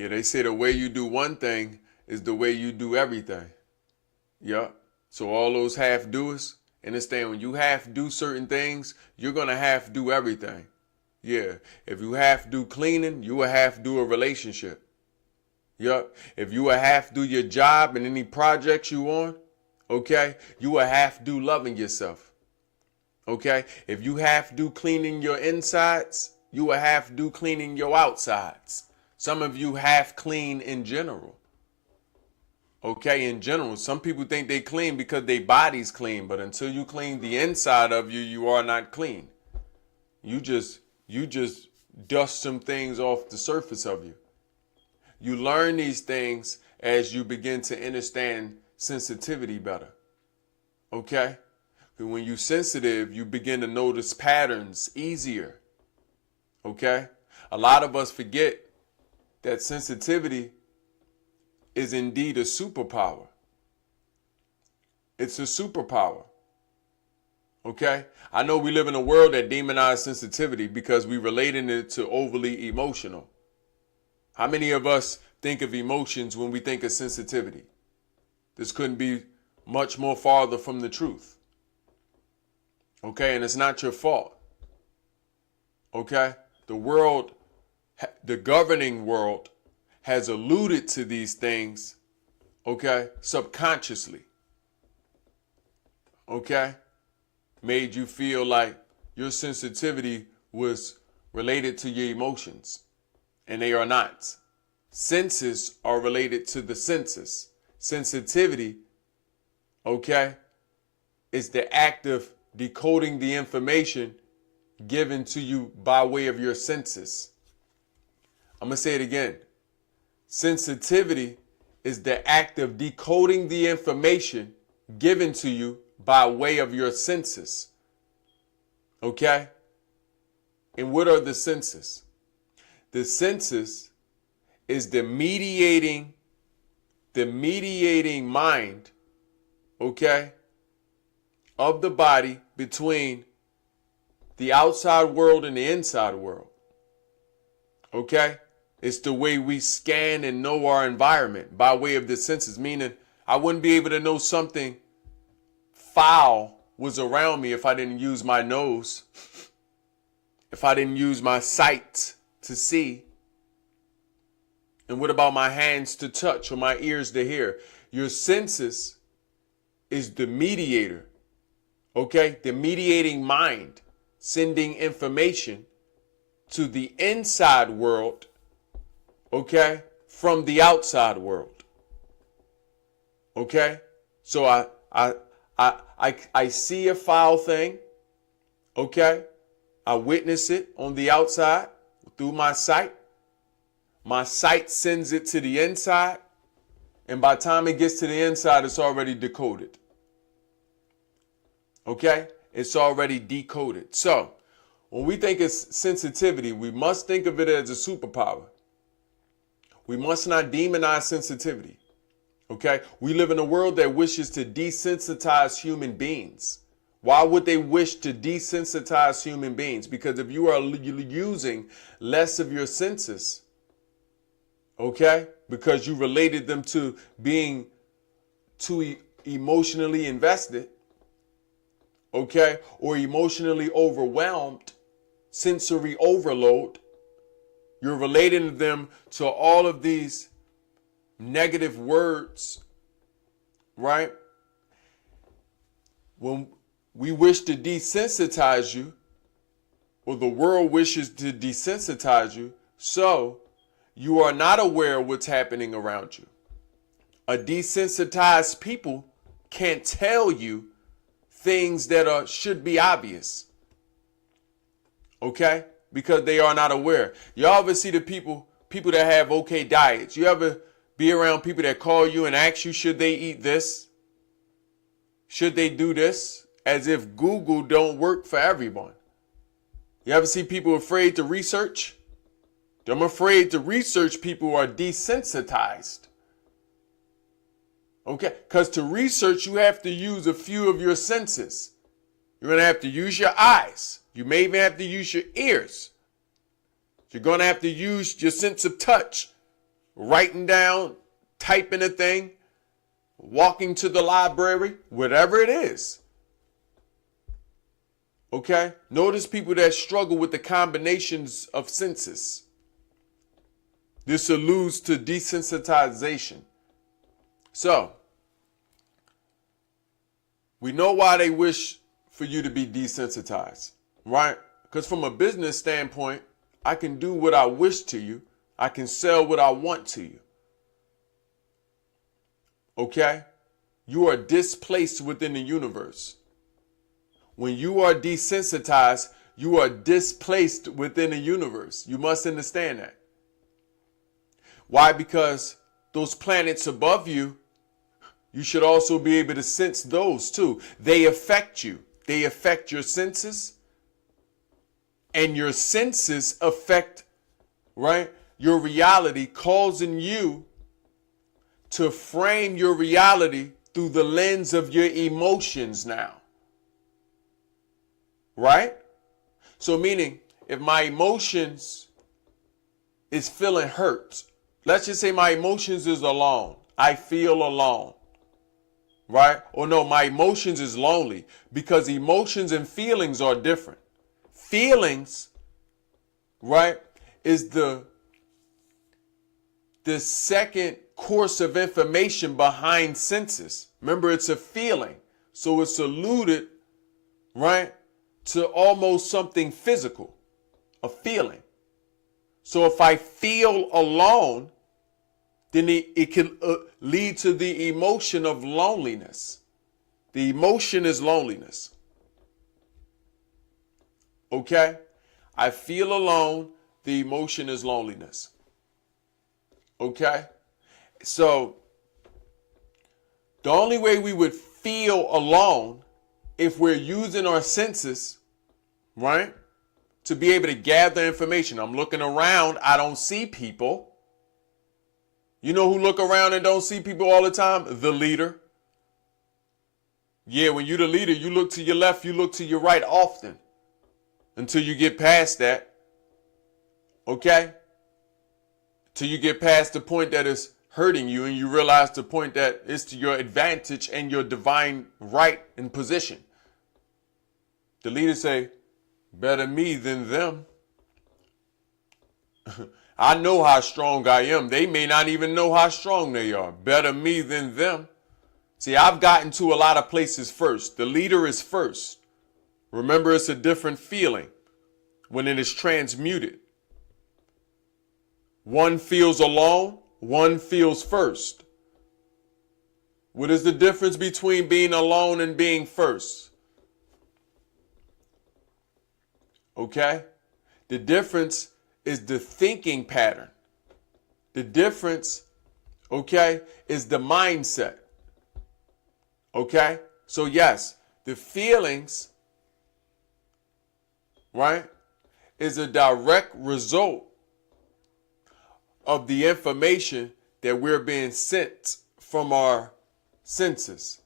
Yeah, they say the way you do one thing is the way you do everything. Yeah. So all those half doers, understand when you half do certain things, you're gonna half do everything. Yeah. If you half do cleaning, you will half do a relationship. Yup. If you will half do your job and any projects you on, okay, you will half do loving yourself. Okay? If you half do cleaning your insides, you will half do cleaning your outsides. Some of you half clean in general. Okay, in general, some people think they clean because their body's clean, but until you clean the inside of you, you are not clean. You just dust some things off the surface of you. You learn these things as you begin to understand sensitivity better. Okay? When you're sensitive, you begin to notice patterns easier. Okay? A lot of us forget that sensitivity is indeed a superpower. It's a superpower. Okay? I know we live in a world that demonizes sensitivity because we relating it to overly emotional. How many of us think of emotions when we think of sensitivity? This couldn't be much more farther from the truth. Okay? And it's not your fault. Okay? The governing world has alluded to these things, okay, subconsciously. Okay? Made you feel like your sensitivity was related to your emotions, and they are not. Senses are related to the senses. Sensitivity, okay, is the act of decoding the information given to you by way of your senses. I'm going to say it again. Sensitivity is the act of decoding the information given to you by way of your senses. Okay? And what are the senses? The senses is the mediating mind, okay, of the body between the outside world and the inside world. Okay? It's the way we scan and know our environment by way of the senses, meaning I wouldn't be able to know something foul was around me if I didn't use my nose, if I didn't use my sight to see. And what about my hands to touch or my ears to hear? Your senses is the mediator, okay? The mediating mind sending information to the inside world, okay, from the outside world. Okay? So I see a foul thing, okay? I witness it on the outside through my sight. My sight sends it to the inside, and by the time it gets to the inside, it's already decoded. Okay? It's already decoded. So, when we think of sensitivity, we must think of it as a superpower. We must not demonize sensitivity. Okay? We live in a world that wishes to desensitize human beings. Why would they wish to desensitize human beings? Because if you are using less of your senses, okay, because you related them to being too emotionally invested, okay, or emotionally overwhelmed, sensory overload, you're relating them to all of these negative words, right? When we wish to desensitize you, or the world wishes to desensitize you, so you are not aware of what's happening around you. A desensitized people can't tell you things that should be obvious. Okay? Because they are not aware. You ever see the people that have okay diets? You ever be around people that call you and ask you, should they eat this? Should they do this? As if Google don't work for everyone. You ever see people afraid to research? I'm afraid to research people who are desensitized. Okay? Because to research, you have to use a few of your senses. You're going to have to use your eyes. You may even have to use your ears. You're going to have to use your sense of touch. writing down, typing a thing, walking to the library, whatever it is. Okay? Notice people that struggle with the combinations of senses. This alludes to desensitization. So, we know why they wish for you to be desensitized, right? Because from a business standpoint, I can do what I wish to you. I can sell what I want to you. Okay? You are displaced within the universe. When you are desensitized, you are displaced within the universe. You must understand that. Why? Because those planets above you, you should also be able to sense those too. They affect you. They affect your senses. And your senses affect, right, your reality, causing you to frame your reality through the lens of your emotions now. Right? So meaning, if my emotions is feeling hurt, let's just say my emotions is alone. I feel alone. Right? Or no, my emotions is lonely, because emotions and feelings are different. Feelings, right, is the second course of information behind senses. Remember, it's a feeling. So it's alluded, right, to almost something physical, a feeling. So if I feel alone, then it can lead to the emotion of loneliness. The emotion is loneliness. Okay? I feel alone. The emotion is loneliness. Okay? So, the only way we would feel alone, if we're using our senses, right, to be able to gather information. I'm looking around. I don't see people. You know who look around and don't see people all the time? The leader. Yeah, when you're the leader, you look to your left, you look to your right often. Until you get past that. Okay? Till you get past the point that is hurting you and you realize the point that is to your advantage and your divine right and position. The leader say, better me than them. I know how strong I am. They may not even know how strong they are. Better me than them. See, I've gotten to a lot of places first. The leader is first. Remember, it's a different feeling when it is transmuted. One feels alone, one feels first. What is the difference between being alone and being first? Okay? The difference is the thinking pattern. The difference, okay, is the mindset. Okay? So yes, the feelings, right, is a direct result of the information that we're being sent from our senses.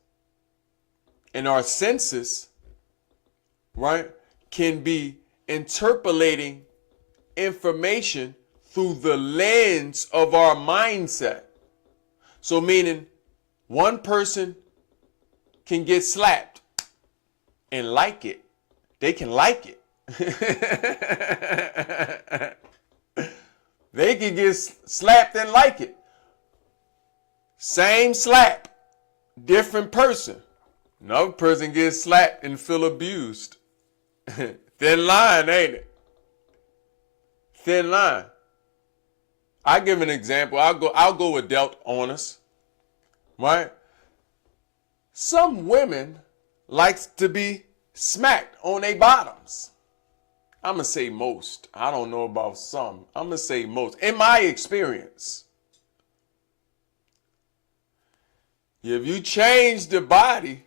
And our senses, right, can be interpolating information through the lens of our mindset. So meaning one person can get slapped and like it. They can like it. They can get slapped and like it. Same slap, different person. Another person gets slapped and feel abused. Thin line, ain't it? Thin line. I give an example. I'll go with dealt honest. Right? Some women likes to be smacked on their bottoms. I'm going to say most. I don't know about some. I'm going to say most. In my experience. If you change the body,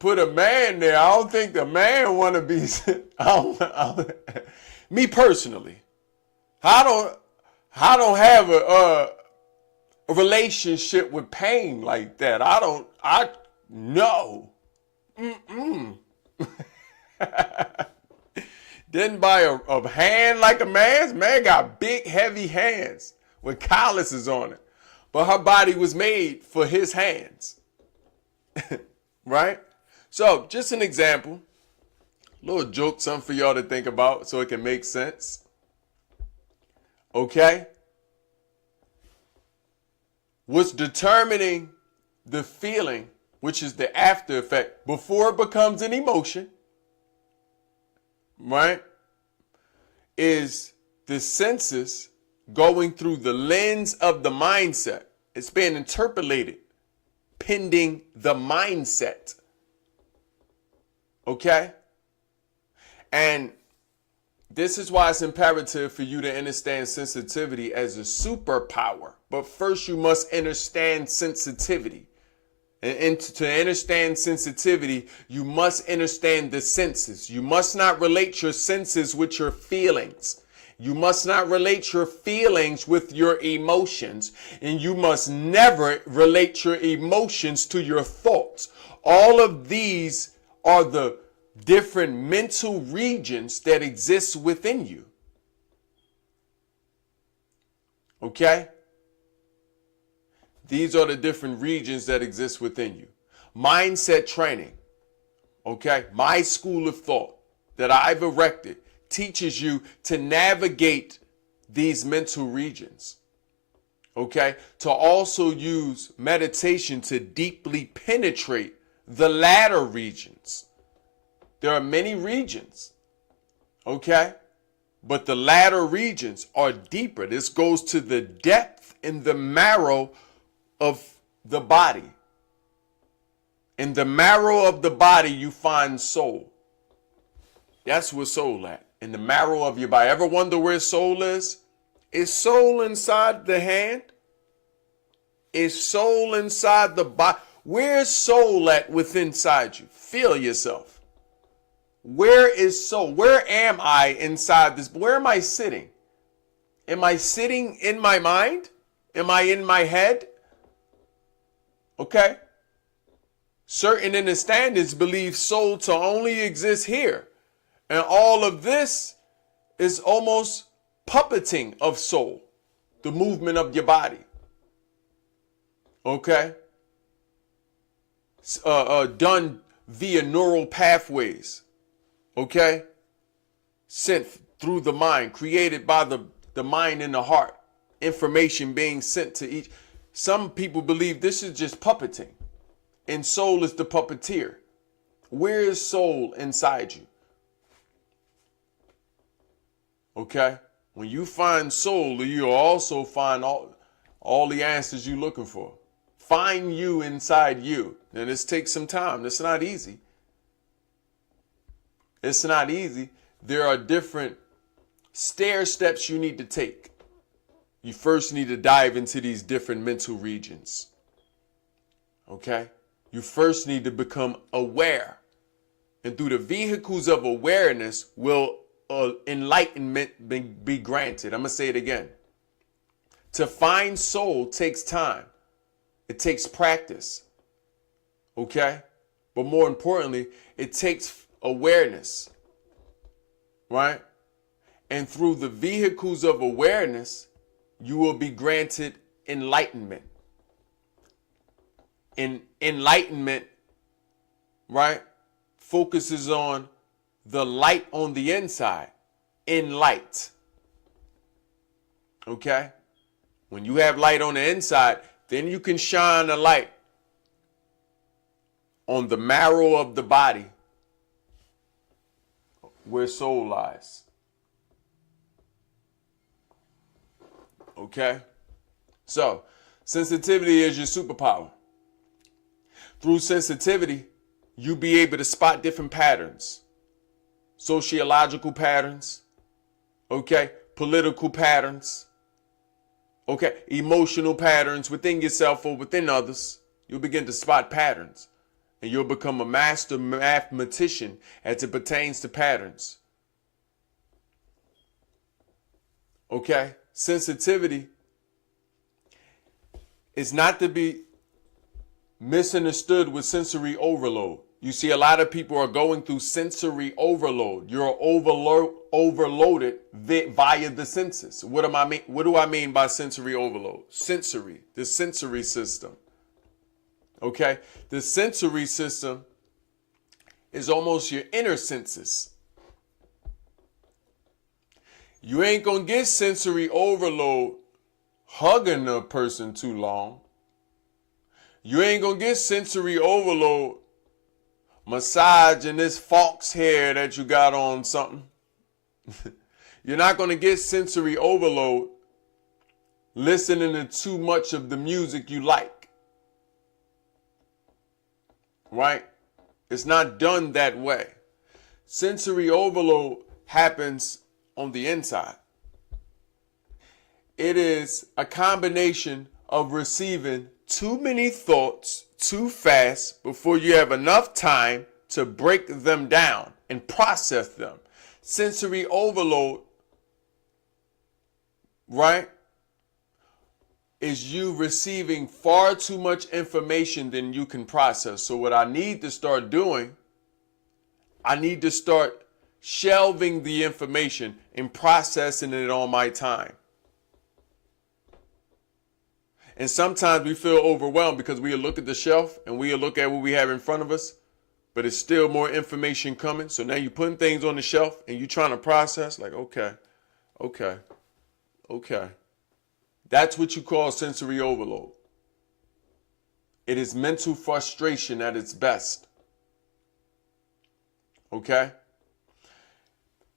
put a man there, I don't think the man want to be... me personally, I don't have a relationship with pain like that. No. Didn't buy a hand like a man's. Man got big, heavy hands with calluses on it. but her body was made for his hands. Right? So, just an example. Little joke, something for y'all to think about so it can make sense. Okay? What's determining the feeling, which is the after effect, before it becomes an emotion, right, is the senses going through the lens of the mindset. It's being interpolated pending the mindset. Okay? And this is why it's imperative for you to understand sensitivity as a superpower. But first you must understand sensitivity. And to understand sensitivity, you must understand the senses. You must not relate your senses with your feelings. You must not relate your feelings with your emotions. And you must never relate your emotions to your thoughts. All of these are the different mental regions that exist within you. Okay? These are the different regions that exist within you. Mindset training, okay? My school of thought that I've erected teaches you to navigate these mental regions, okay? To also use meditation to deeply penetrate the latter regions. There are many regions, okay? But the latter regions are deeper. This goes to the depth and the marrow of the body. In the marrow of the body, you find soul. That's where soul at. In the marrow of your body. Ever wonder where soul is? Is soul inside the hand? Is soul inside the body? Where's soul at within inside you? Feel yourself. Where is soul? Where am I inside this? Where am I sitting? Am I sitting in my mind? Am I in my head? Okay? Certain understandings believe soul to only exist here. And all of this is almost puppeting of soul, the movement of your body. Okay? Done via neural pathways. Okay? Sent through the mind, created by the mind and the heart. Information being sent to each. Some people believe this is just puppeting. And soul is the puppeteer. Where is soul inside you? Okay? When you find soul, you'll also find all the answers you're looking for. Find you inside you. And this takes some time. It's not easy. It's not easy. There are different stair steps you need to take. You first need to dive into these different mental regions. Okay? You first need to become aware. And through the vehicles of awareness will enlightenment be granted. I'm going to say it again. To find soul takes time. It takes practice. Okay? But more importantly, it takes awareness. Right? And through the vehicles of awareness, you will be granted enlightenment. And enlightenment, right, focuses on the light on the inside. In light. Okay? When you have light on the inside, then you can shine a light on the marrow of the body where soul lies. Okay? So, sensitivity is your superpower. Through sensitivity, you'll be able to spot different patterns. Sociological patterns, okay? Political patterns, okay? Emotional patterns within yourself or within others. You'll begin to spot patterns. And you'll become a master mathematician as it pertains to patterns. Okay? Sensitivity is not to be misunderstood with sensory overload. You see, a lot of people are going through sensory overload. You're overloaded via the senses. What do I mean by sensory overload? Sensory, the sensory system. Okay? The sensory system is almost your inner senses. You ain't gonna get sensory overload hugging a person too long. You ain't gonna get sensory overload massaging this fox hair that you got on something. You're not gonna get sensory overload listening to too much of the music you like. Right? It's not done that way. Sensory overload happens on the inside. It is a combination of receiving too many thoughts too fast before you have enough time to break them down and process them. Sensory overload, right, is you receiving far too much information than you can process. So what I need to start doing, I need to start shelving the information and processing it on my time. And sometimes we feel overwhelmed because we look at the shelf and we look at what we have in front of us, but it's still more information coming. So now you're putting things on the shelf and you're trying to process like, okay. That's what you call sensory overload. It is mental frustration at its best. Okay?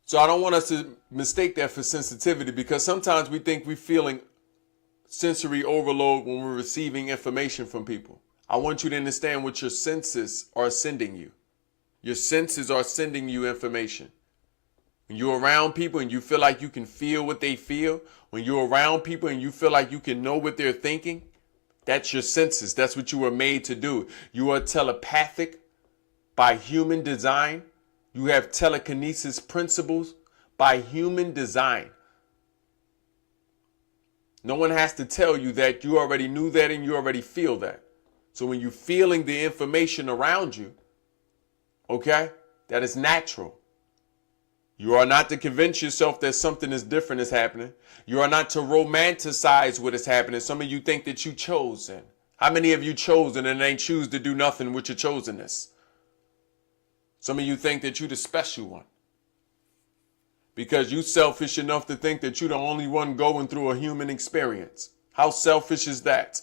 So I don't want us to mistake that for sensitivity, because sometimes we think we're feeling sensory overload when we're receiving information from people. I want you to understand what your senses are sending you. Your senses are sending you information. When you're around people and you feel like you can feel what they feel, when you're around people and you feel like you can know what they're thinking, that's your senses. That's what you were made to do. You are telepathic by human design. You have telekinesis principles by human design. No one has to tell you that. You already knew that and you already feel that. So when you're feeling the information around you, okay, that is natural. You are not to convince yourself that something is different is happening. You are not to romanticize what is happening. Some of you think that you chosen. How many of you chosen and ain't choose to do nothing with your chosenness? Some of you think that you the special one, because you selfish enough to think that you're the only one going through a human experience. How selfish is that?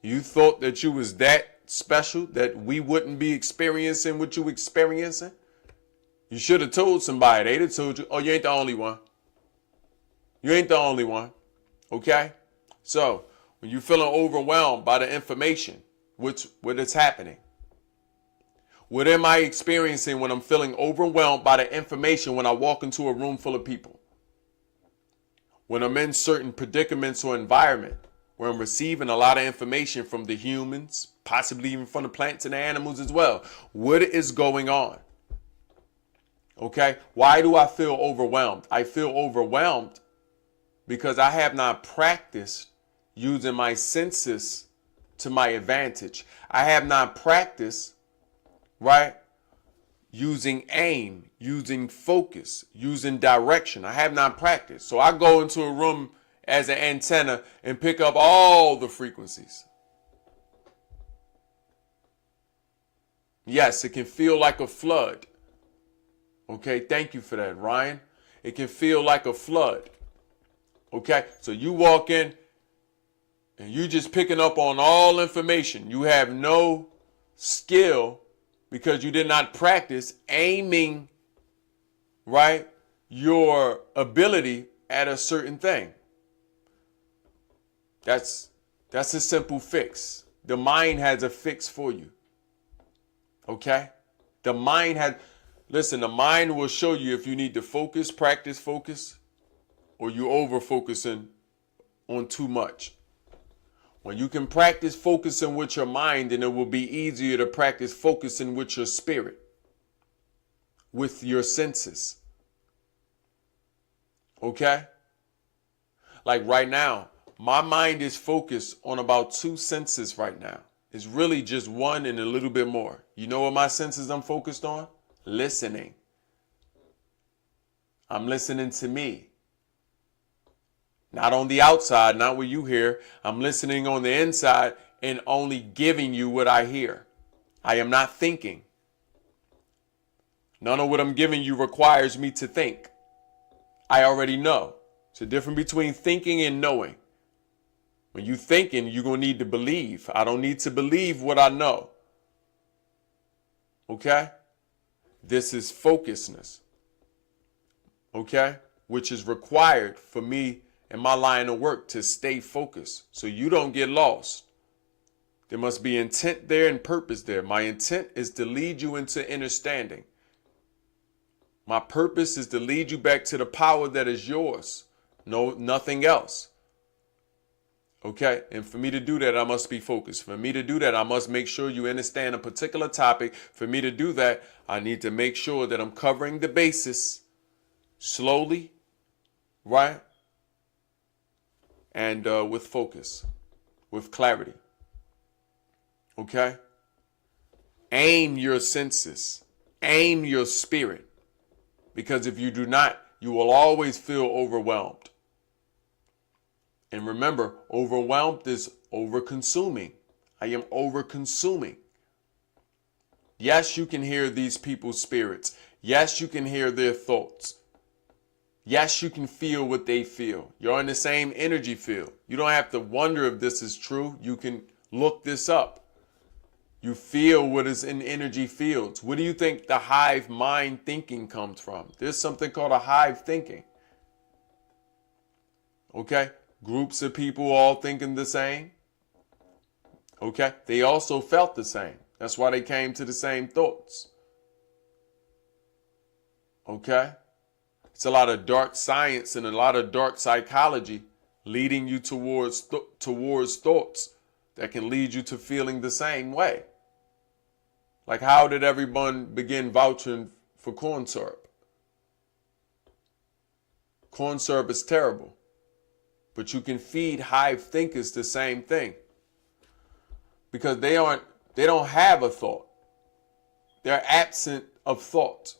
You thought that you was that special, that we wouldn't be experiencing what you experiencing? You should have told somebody. They'd have told you, oh, you ain't the only one. You ain't the only one. Okay? So, when you're feeling overwhelmed by the information, what is happening? What am I experiencing when I'm feeling overwhelmed by the information when I walk into a room full of people? When I'm in certain predicaments or environment where I'm receiving a lot of information from the humans, possibly even from the plants and the animals as well. What is going on? Okay? Why do I feel overwhelmed? I feel overwhelmed because I have not practiced using my senses to my advantage. I have not practiced, right, using aim, using focus, using direction. I have not practiced. So I go into a room as an antenna and pick up all the frequencies. Yes, it can feel like a flood. Okay, thank you for that, Ryan. It can feel like a flood. Okay, so you walk in and you just picking up on all information. You have no skill because you did not practice aiming, right, your ability at a certain thing. That's a simple fix. The mind has a fix for you. Okay? The mind will show you if you need to practice focus, or you over focusing on too much. When you can practice focusing with your mind, then it will be easier to practice focusing with your spirit, with your senses. Okay? Like right now, my mind is focused on about 2 senses right now. It's really just one and a little bit more. You know what my senses I'm focused on? Listening. I'm listening to me. Not on the outside, not what you hear. I'm listening on the inside and only giving you what I hear. I am not thinking. None of what I'm giving you requires me to think. I already know. It's a difference between thinking and knowing. When you're thinking, you're going to need to believe. I don't need to believe what I know. Okay? This is focusedness. Okay? Which is required for me in my line of work to stay focused so you don't get lost. There must be intent there and purpose there. My intent is to lead you into understanding. My purpose is to lead you back to the power that is yours. No, nothing else. Okay? And for me to do that, I must be focused. For me to do that, I must make sure you understand a particular topic. For me to do that, I need to make sure that I'm covering the basis slowly, right? And with focus, with clarity. Okay? Aim your senses. Aim your spirit. Because if you do not, you will always feel overwhelmed. And remember, overwhelmed is over-consuming. I am over-consuming. Yes, you can hear these people's spirits. Yes, you can hear their thoughts. Yes, you can feel what they feel. You're in the same energy field. You don't have to wonder if this is true. You can look this up. You feel what is in energy fields. What do you think the hive mind thinking comes from? There's something called a hive thinking. Okay? Groups of people all thinking the same. Okay? They also felt the same. That's why they came to the same thoughts. Okay? It's a lot of dark science and a lot of dark psychology leading you towards thoughts that can lead you to feeling the same way. Like, how did everyone begin vouching for corn syrup? Corn syrup is terrible. But you can feed hive thinkers the same thing. Because they don't have a thought. They're absent of thought.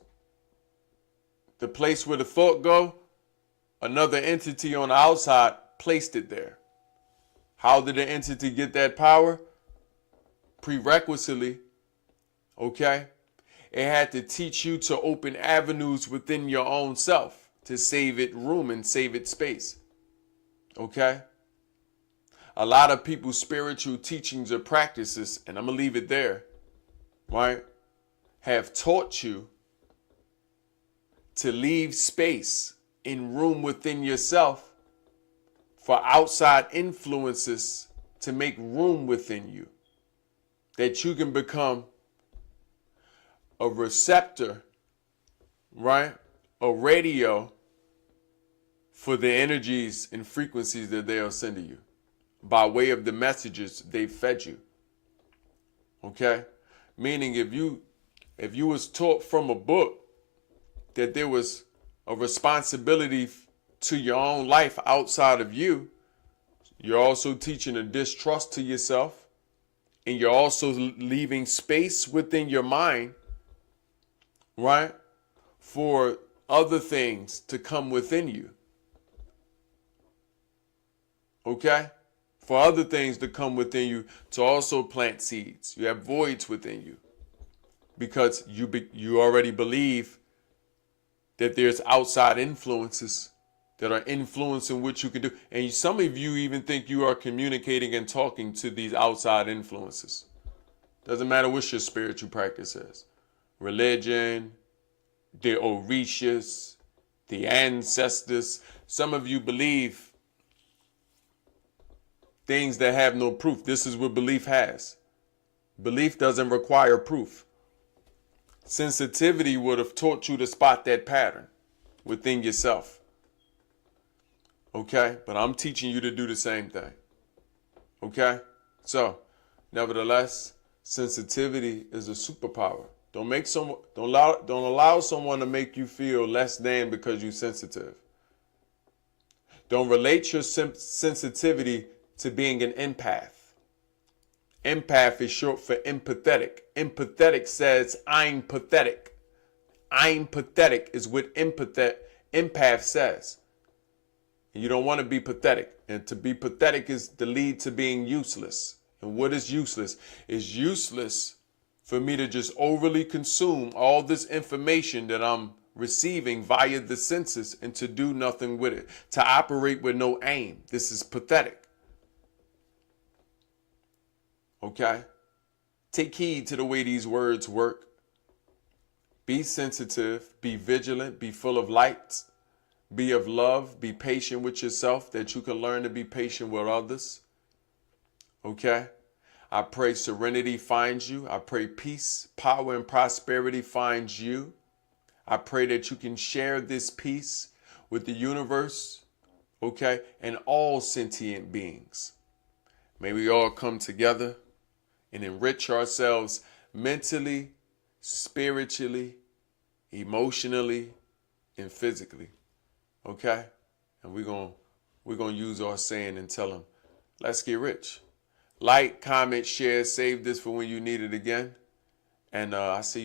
The place where the thought go, another entity on the outside placed it there. How did the entity get that power? Prerequisitely, okay? It had to teach you to open avenues within your own self to save it room and save it space. Okay? A lot of people's spiritual teachings or practices, and I'm going to leave it there, right, have taught you to leave space in room within yourself for outside influences to make room within you. That you can become a receptor, right? A radio for the energies and frequencies that they are sending you by way of the messages they fed you. Okay? Meaning if you was taught from a book that there was a responsibility to your own life outside of you, you're also teaching a distrust to yourself, and you're also leaving space within your mind, right, for other things to come within you. Okay? For other things to come within you to also plant seeds. You have voids within you because you already believe that there's outside influences that are influencing what you can do. And some of you even think you are communicating and talking to these outside influences. Doesn't matter what your spiritual practice is. Religion, the Orishas, the ancestors. Some of you believe things that have no proof. This is what belief has. Belief doesn't require proof. Sensitivity would have taught you to spot that pattern within yourself. Okay? But I'm teaching you to do the same thing. Okay? So, nevertheless, sensitivity is a superpower. Don't allow someone to make you feel less than because you're sensitive. Don't relate your sensitivity to being an empath. Empath is short for empathetic. Empathetic says, I'm pathetic. I'm pathetic is what Empath says. You don't want to be pathetic. And to be pathetic is the lead to being useless. And what is useless? It's useless for me to just overly consume all this information that I'm receiving via the senses and to do nothing with it, to operate with no aim. This is pathetic. Okay? Take heed to the way these words work. Be sensitive, be vigilant, be full of light, be of love, be patient with yourself that you can learn to be patient with others. Okay? I pray serenity finds you. I pray peace, power, and prosperity finds you. I pray that you can share this peace with the universe, okay, and all sentient beings. May we all come together and enrich ourselves mentally, spiritually, emotionally, and physically, okay? And we're gonna use our saying and tell them, let's get rich. Like, comment, share, save this for when you need it again. And I see you.